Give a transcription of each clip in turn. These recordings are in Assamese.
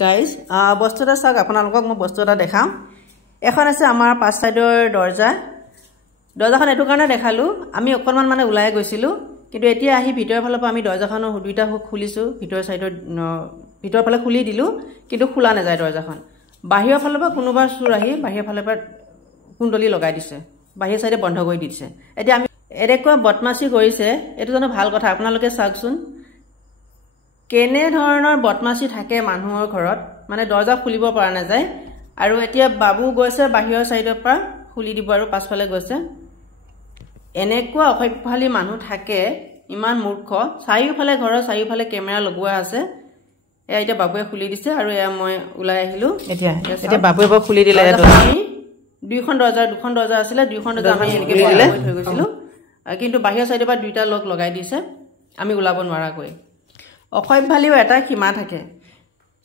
গাইজ বস্তু এটা চাওক আপোনালোকক মই বস্তু এটা দেখাম এখন আছে আমাৰ পাঁচ সাইডৰ দৰ্জাখন এটো কাৰণে দেখালো আমি অকনমান মানে ওলাই গৈছিলো কিন্তু এতিয়া আহি ভিতৰৰ ফালৰ পৰা আমি দৰ্জাখনৰ দুইটা হুক খুলিছো ভিতৰ সাইডৰ ভিতৰ ফালে খুলি দিলো কিন্তু খোলা নাযায় দৰ্জাখন বাহিৰৰ ফালৰ পৰা কোনোবা চুৰ আহি বাহিৰৰ ফালৰ পৰা কুণ্ডলি লগাই দিছে বাহিৰ সাইডে বন্ধ কৰি দিছে এতিয়া আমি এৰেকুৱা বদমাছি কৰিছে এটো জানো ভাল কথা আপোনালোকে চাওকচোন কেনে ধৰণৰ বদমাছি থাকে মানুহৰ ঘৰত মানে দৰ্জা খুলিব পৰা নাযায় আৰু এতিয়া বাবু গৈছে বাহিৰৰ সাইডৰ পৰা খুলি দিব আৰু পাছফালে গৈছে এনেকুৱা অসভ্যালী মানুহ থাকে ইমান মূৰ্খ চাৰিওফালে ঘৰৰ চাৰিওফালে কেমেৰা লগোৱা আছে এতিয়া বাবুৱে খুলি দিছে আৰু মই ওলাই আহিলো এতিয়া বাবুৱে খুলি দিলে আমি দুখন দৰ্জা আছিল দুখন দৰ্জা আমি এনেকৈ বন্ধ কৰি থৈ গৈছিলো কিন্তু বাহিৰৰ সাইডৰ পৰা দুইটা লক লগাই দিছে আমি ওলাব নোৱাৰাকৈ অসভ্যালীও এটা সীমা থাকে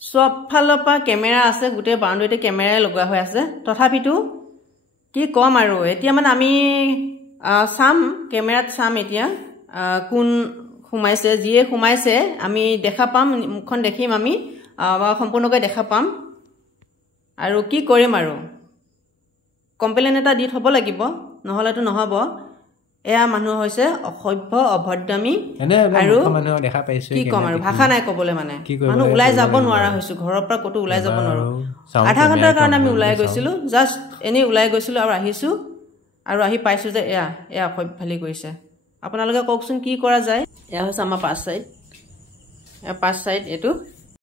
সব ফালৰ পৰা কেমেৰা আছে গোটেই বাউণ্ডাৰীতে কেমেৰাই লগোৱা হৈ আছে তথাপিতো কি কম আৰু এতিয়া মানে আমি সাম কেমেৰাত সাম এতিয়া কোন সোমাইছে যিয়ে সোমাইছে আমি দেখা পাম মুখখন দেখিম আমি সম্পূৰ্ণকৈ দেখা পাম আৰু কি কৰিম আৰু কমপ্লেইন এটা দি থব লাগিব নহলেতো নহব এয়া মানুহ হৈছে অসভ্য অভদ্ৰামী আৰু মানুহ দেখা পাইছো কি কম আৰু ভাষা নাই কবলে মানে মানুহ ওলাই যাব নোৱাৰা হৈছো ঘৰৰ পৰা কতো ওলাই যাব নোৱাৰো আধা ঘণ্টাৰ কাৰণে আমি ওলাই গৈছিলো জাস্ট এনে ওলাই গৈছিলো আৰু আহিছো আৰু আহি পাইছো যে এয়া অসভ্যালী কৰিছে আপোনালোকে কওকচোন কি কৰা যায় এয়া হৈছে আমাৰ পাঁচ সাইড এইটো